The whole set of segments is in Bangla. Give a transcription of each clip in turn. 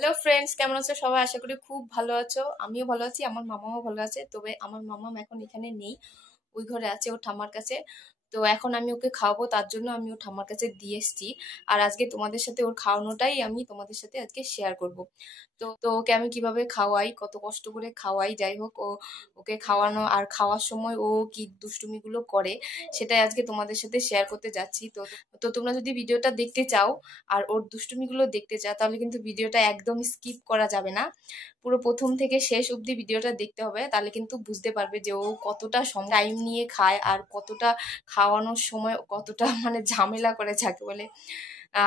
হ্যালো ফ্রেন্ডস, কেমন আছো সবাই? আশা করি খুব ভালো আছো। আমিও ভালো আছি, আমার মামাও ভালো আছে। তবে আমার মামাম এখন এখানে নেই, ওই ঘরে আছে ওর ঠাম্মার কাছে। তো এখন আমি ওকে খাওয়াবো, তার জন্য আমি ওর ঠাম্মার কাছে দিয়ে এসেছি। আর আজকে তোমাদের সাথে ওর খাওয়ানোটাই আমি তোমাদের সাথে আজকে শেয়ার করব। তো তো ওকে আমি কিভাবে খাওয়াই, কত কষ্ট করে খাওয়াই, যাই হোক ওকে খাওয়ানো আর খাওয়ার সময় ও কি দুষ্টুমিগুলো করে সেটাই আজকে তোমাদের সাথে শেয়ার করতে যাচ্ছি। তো তো তোমরা যদি ভিডিওটা দেখতে চাও আর ওর দুষ্টুমিগুলো দেখতে চাও, তাহলে কিন্তু ভিডিওটা একদম স্কিপ করা যাবে না। পুরো প্রথম থেকে শেষ অবধি ভিডিওটা দেখতে হবে, তাহলে কিন্তু বুঝতে পারবে যে ও কতটা টাইম নিয়ে খায় আর কতটা খাওয়ানোর সময় কতটা মানে ঝামেলা করে, যাকে বলে,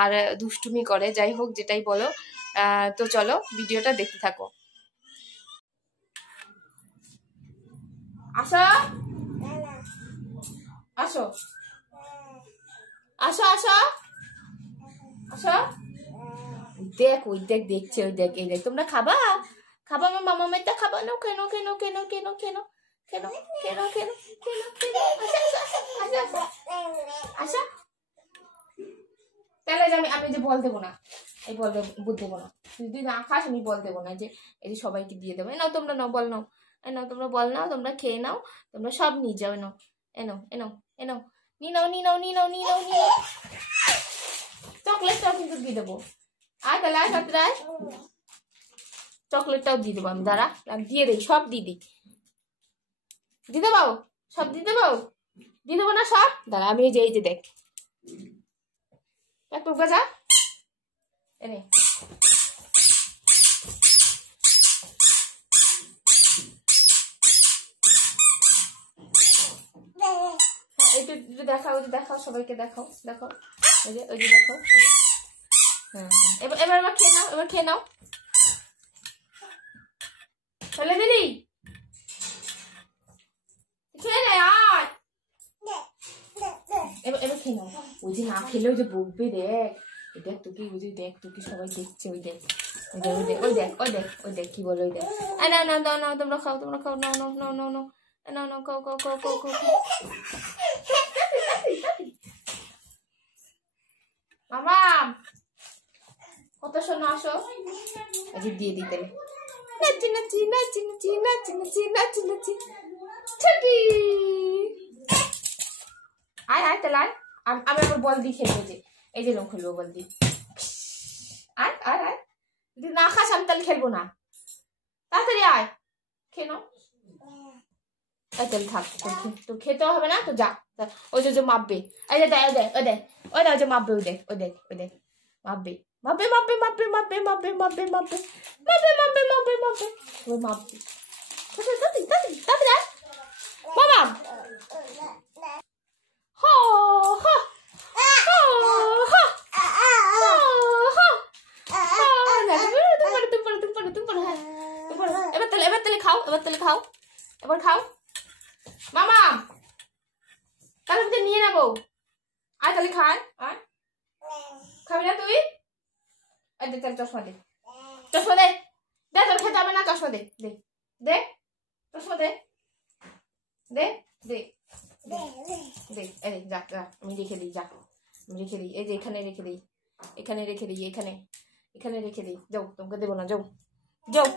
আর দুষ্টুমি করে। যাই হোক, যেটাই বলো, তো চলো ভিডিওটা দেখতে থাকো। আসো আসো আসো আসো আসো। দেখ, ওই দেখ, দেখছে, ওই দেখ, এই দেখ। তোমরা খাবা খাবা আমার মামা মেয়েটা খাবা? না, কেন কেন কেন কেন কেন কেন কেন কেন কেন কেন? আচ্ছা, তাহলে যে আমি যে বল দেবো না, এই বল দেবো না। তুই না খাস, আমি বল দেবো না যে এই যে সবাইকে দিয়ে দেবো। নাও তোমরা, নাও বল, নাও নাও, তোমরা বল নাও, তোমরা খেয়ে নাও, তোমরা সব নিয়ে যাও। নাও এনো এনো এনো, নি নাও নি নাও নি নাও নি নাও নি নাও। চকলেটটাও কিন্তু দিয়ে দেবো। আয় তাহলে, আয় সাথে আয়, চকলেটটাও দিয়ে দেবো আমি। দাঁড়া, দিয়ে দিই, সব দিয়ে দিই। দিতে পাবো সব, দিতে পাবো, দিয়ে দেবো না সব? দাঁড়া, আমি এই যে দেখ, একটু গাজা এনে এইটা দেখাও, দেখাও, সবাইকে দেখাও, দেখাও, ওই যে দেখাও। হ্যাঁ, এবার এবার এবার খেয়ে নাও, এবার খেয়ে নাও। চলে দিদি, খেয়ে নে, আয়। এবার এবার খেয়ে নাও। ওই যে না খেলে ওই যে বকবে, দেখ, দেখ তোকে, ওই যে দেখ তোকে সবাই দেখছে, ওই দেখ, ওই দেখ, ওই দেখ, ওই দেখ, ওই দেখ, ওই দেখ কি বলে, ওই দেখ। না না দাও, নাও, তোমরা খাও, তোমরা খাও, নাও নাও নাও নাও নাও নাও নাও, খাও খাও খাও খাও খাও। মামা কত শোনো, আসো, আজ দিয়ে দিতে। নাচি নাচি নাচি নাচি নাচি নাচি নাচি নাচি ছুটি। আয় আয় তাহলে, আয়। আমি আবার বল দিয়ে খেলবো, যে এই যে লোক খেলবো বল দিয়ে। আয় আয় আয়, যদি না খাস আমি তাহলে খেলবো না। তাড়াতাড়ি আয়, খেয়ে নাও। তাহলে থাক, তো খেতেও হবে না, তো যা। ওই যে মাপবে, এই যে দেয়, ওই দেয়, ওই দেয়, ওই দেয়, যে মাপবে, ওই দেখ, ওই দেখ, ওই দেখ, মাপবে, মাপবে মাপবে মাপবে মাপবে মাপবে মাপবে মাপবে মাপবে মাপবে মাপবে মাপবে, ওই মাপবে। তাড়াতাড়ি তাড়াতাড়ি তাড়াতাড়ি আয় মামা। হো হো হো হো এবার তাহলে খাও, এবার তাহলে খাও, এবার খাও মামা। তাহলে আমি নিয়ে নেবো। আয় তাহলে খায়, আয়। খাবি না তুই? দে তাহলে চশমা দে, চশমা দে, দে, তোর খেতে হবে না, চশমা দে, দে দে, চশমা দে, দে দে দে, এই যা যা, আমি রেখে দিই, যা, আমি রেখে দিই, এই যে এখানে রেখে দিই, এখানে রেখে দিই, এখানে এখানে রেখে দিই। যাও, তোমাকে দেবো না, যাও যাও।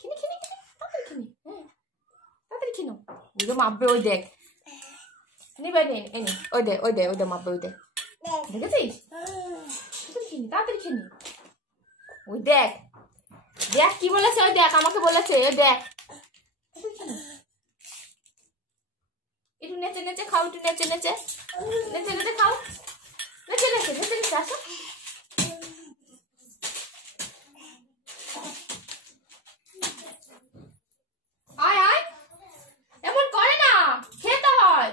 কিনে কিনে কিনে, তাড়াতাড়ি কিনে, হ্যাঁ তাড়াতাড়ি কিনো। ওই যে মাপবে, ওই দেখ, নিবে নে, এই নে, ওই দে, ওই দে, ওই দে মাপবে, ওই দে, দেখেছিস? তাড়াতাড়ি কিনি, ওই দেখ, দেখ কি বলেছে, ওই দেখ, আমাকে বলেছে, ওই দেখ। একটু নেচে নেচে খাও, একটু নেচে নেচে নেচে নেচে খাও, নেচে নেচে নেচে নেচে, আসো। আয় আয়, এমন করে না, খেতে হয়।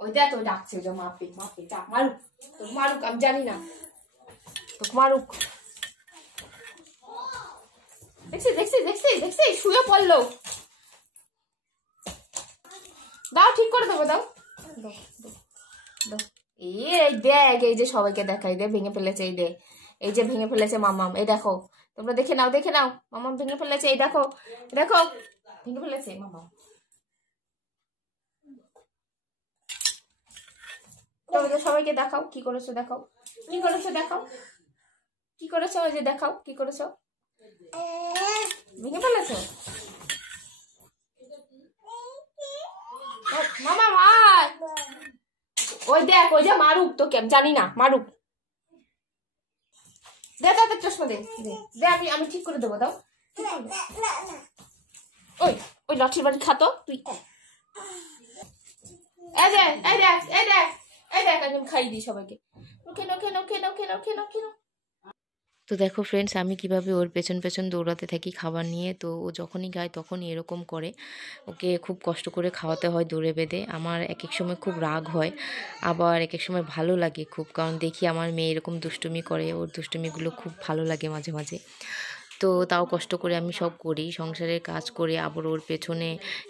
ওই দেখ, ওই ডাকছে, ওই যে মাপবে মাপবে, ডাক, মারুক, তোকে মারুক, আমি জানি না, তোকে মারুক। দেখছি দেখছি দেখছি দেখছি, শুয়ে পড়লো। দাও, ঠিক করে দেবো, দাও দাও দাও। এই দেখ, এই যে সবাইকে দেখাই দে, ভেঙে ফেলেছে, এই দে, এই যে ভেঙে ফেলেছে মামাম, এই দেখো, তোমরা দেখে নাও, দেখে নাও, মামাম ভেঙে ফেলেছে, এই দেখো, দেখো, ভেঙে ফেলেছে মামাম। সবাইকে দেখাও কি করেছো, দেখাও কি করেছো, দেখাও, কি করেছো? ওই যে দেখাও কি করেছো, ভেঙে ফেলেছো? মামা মার, ওই দেখ, ওই যে মারুক তোকে, আমি জানি না, মারুক। দে দে চশমা দে দে দে, আমি ঠিক করে দেবো, দাও। ওই ওই লাঠির বাড়ি খাতো তুই। এই দেখ এই দেখ এই দেখ এই দেখ, আমি খাই দিই সবাইকে। তো দেখো ফ্রেন্ডস, আমি কিভাবে ওর পেছন পেছন দৌড়াতে থাকি খাবার নিয়ে। তো ও যখনই খায় তখনই এরকম করে, ওকে খুব কষ্ট করে খাওয়াতে হয় দৌড়ে বেঁধে। আমার এক এক সময় খুব রাগ হয়, আবার এক এক সময় ভালো লাগে খুব, কারণ দেখি আমার মেয়ে এরকম দুষ্টুমি করে, ওর দুষ্টুমিগুলো খুব ভালো লাগে মাঝে মাঝে। তো তাও কষ্ট করে আমি সব করি, সংসারের কাজ করে আবার ওর পেছনে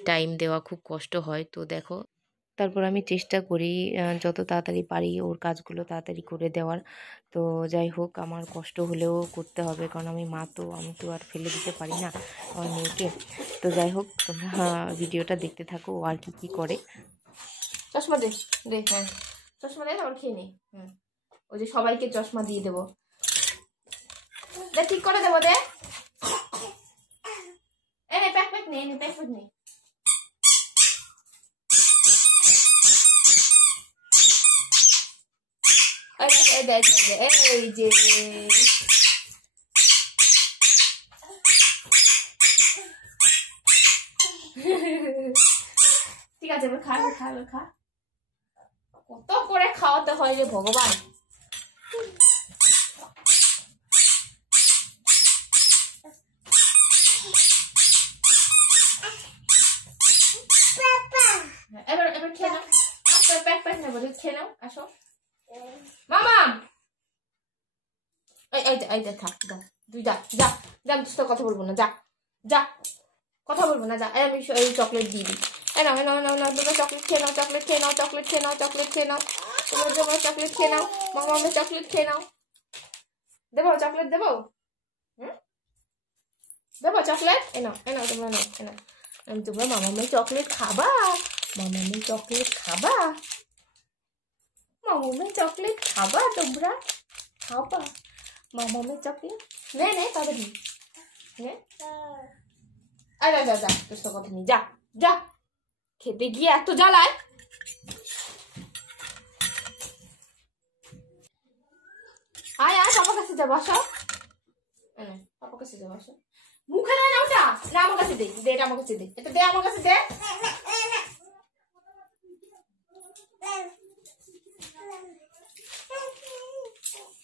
টাইম দেওয়া খুব কষ্ট হয়। তো দেখো, তারপর আমি চেষ্টা করি যত তাড়াতাড়ি পারি ওর কাজগুলো তাড়াতাড়ি করে দেওয়ার। তো যাই হোক, আমার কষ্ট হলেও করতে হবে, কারণ আমি মা, তো আমি তো আর ফেলে দিতে পারি না আমার মেয়েকে। তো যাই হোক, তোমরা ভিডিওটা দেখতে থাকো ও আর কি করে। চশমা দে দে, হ্যাঁ চশমা দে, আবার খেয়ে নি। ওই যে সবাইকে চশমা দিয়ে দেবো, ঠিক করে দেবো, দে এনে প্যাক প্যাক নে, এনে প্যাক প্যাক নে। এই যে ঠিক আছে, এবার খা খা খা। কত করে খাওয়াতে হয় রে ভগবান। এবার এবার খেয়ে নাও, প্যাক প্যাক নেবো, খেয়ে নাও, আসো মামা। এইটা থাক, যা তুই যা যা যা, আমি তোর কথা বলবো না, যা যা, কথা বলবো না, যা। আমি চকলেট দিয়ে দিই, নাও নাও নাও নাও, তোমরা চকলেট খেয়ে নাও, চকলেট খেয়ে নাও, চকলেট খেয়ে নাও, চকলেট খেয়ে নাও, তোমরা চকলেট খেয়ে নাও, মামা আমি চকলেট খেয়ে নাও। দেবো চকলেট দেবো, দেবো চকলেট, এনাও এনাও, তোমরা নাও, এনাও। তোমরা মামা চকলেট খাবা, মামা চকলেট খাবা, মামা চকলেট খাবা, তোমরা খাবা মামা চকলেট। নে নে তাড়াতাড়ি নে, আরে যা যা, তোর তো কথা নেই, যা যা, খেতে গিয়ে এত জ্বালায়। আয় আয়, পাপার কাছে যাবো, আসো পাপার কাছে যাবো, আসো। মুখে দেয় না ওটা, না আমার কাছে দে, এটা আমার কাছে দে, এটা দে আমার কাছে দে।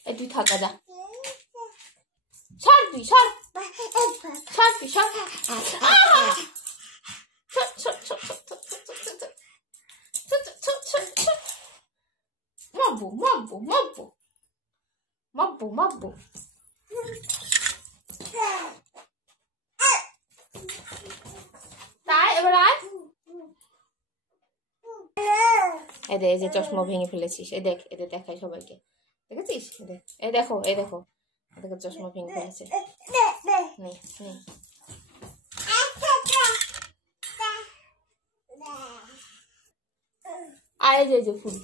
এই তুই থাকা, যা সর, তুই সর সর, তুই সর, মাব্বু মাব্বু মাব্বু মাব্বু মাব্বু। তাই এবার আয়, এই যে চশমা ভেঙে ফেলেছিস, এই দেখ, এদের দেখাই সবাইকে, দেখেছিস? এই দেখো এই দেখো, এদের চশমা ভেঙে ফেলেছে। আর এই যে ফুল,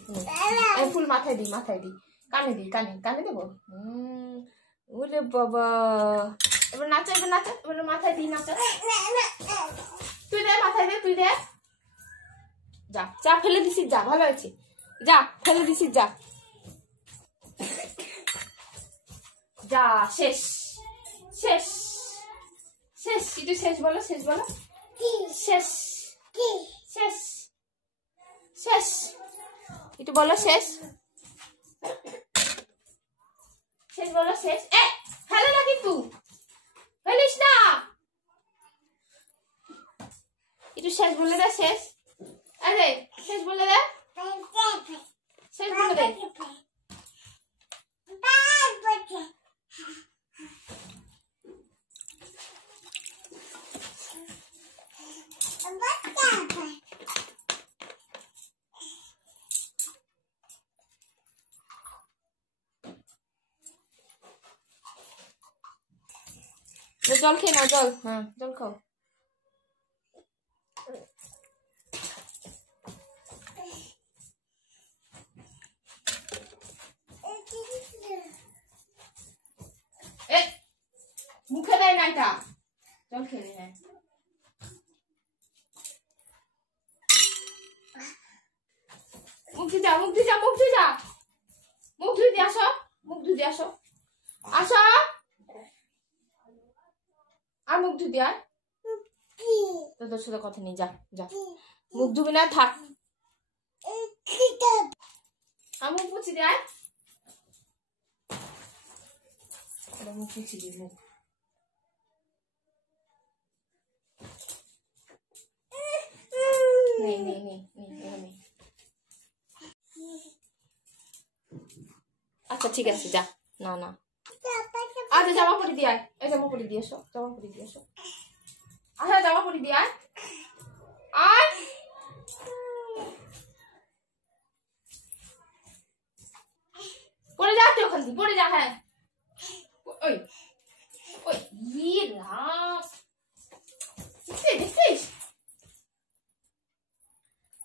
ফুল মাথায় দিই, মাথায় দিই, কানে দিই, কানে কানে দেবো। ওরে বাবা, এবার নাচা, এবার নাচা, এবার মাথায় দিই, নাচা। তুই দে, মাথায় দে, তুই দে, যা যা, ফেলে দিছিস, যা, ভালো হয়েছে, যা ফেলে দিছিস, যা যা, শেষ শেষ শেষ, একটু শেষ বলো, শেষ বলো, শেষ শেষ শেষ, একটু বলো শেষ, শেষ বলো, শেষ। ফেলে না কিন্তু, ফেলিস না, একটু শেষ বলে দে, শেষ, আরে শেষ বলে দে, শেষ বলে দে। জল খেয়ে নাও, জল, হ্যাঁ জল খাও। এটা চল খেলি। হ্যাঁ মুখ ধুই যা, মুখ ধুই যা, মুখ ধুই যা, মুখ ধুই দিয়ে আসো, মুখ ধুই দিয়ে আসো, আসো আর মুখ ধুই দিয়ে। তোর সাথে কথা নেই, যা যা, মুখ ধুবি না থাক। আর মুখ মুছি দিয়ে আয়, মুখ মুছি দিই মুখ। নেই নেই নেই নেই। আচ্ছা ঠিক আছে যা। না না আচ্ছা জামা পরি দিয়ে আয়, এই জামা পরি দিয়ে এসো, জামা পরি দিয়ে এসো। আচ্ছা জামা পরি দিয়ে আয়, আয় পরে যা তুই ওখান থেকে, পরে যা। হ্যাঁ ওই ওই ইয়ে রাম, দেখছিস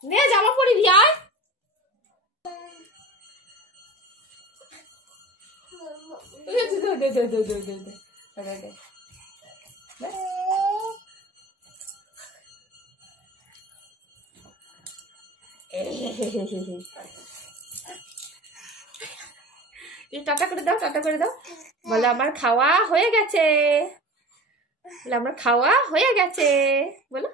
নে জামা পরি দিয়ে আয়। টাটা করে দাও, টাটা করে দাও। বলে আমার খাওয়া হয়ে গেছে, বলে আমার খাওয়া হয়ে গেছে, বলো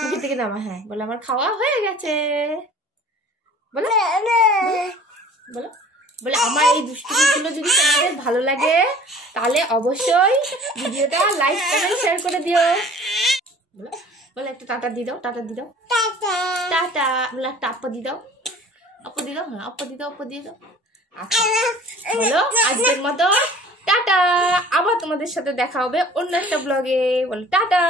মুখের থেকে দাও। হ্যাঁ বলে আমার খাওয়া হয়ে গেছে, বলো বলো। বলে আমার এই দুষ্টুমিগুলো যদি তোমাদের ভালো লাগে তাহলে অবশ্যই ভিডিওটা লাইক কমেন্ট শেয়ার করে দিও। বলো বলে একটা টাটা দিয়ে দাও, টাটা দিয়ে দাও, টাটা। বলে একটা আপা দিয়ে দাও, আপা দিয়ে দাও। হ্যাঁ আপা দিয়ে দাও, আপা দিয়ে দাও। আচ্ছা বলো আজকের মতো টাটা, আবার তোমাদের সাথে দেখা হবে অন্য একটা ব্লগে। বলো টাটা।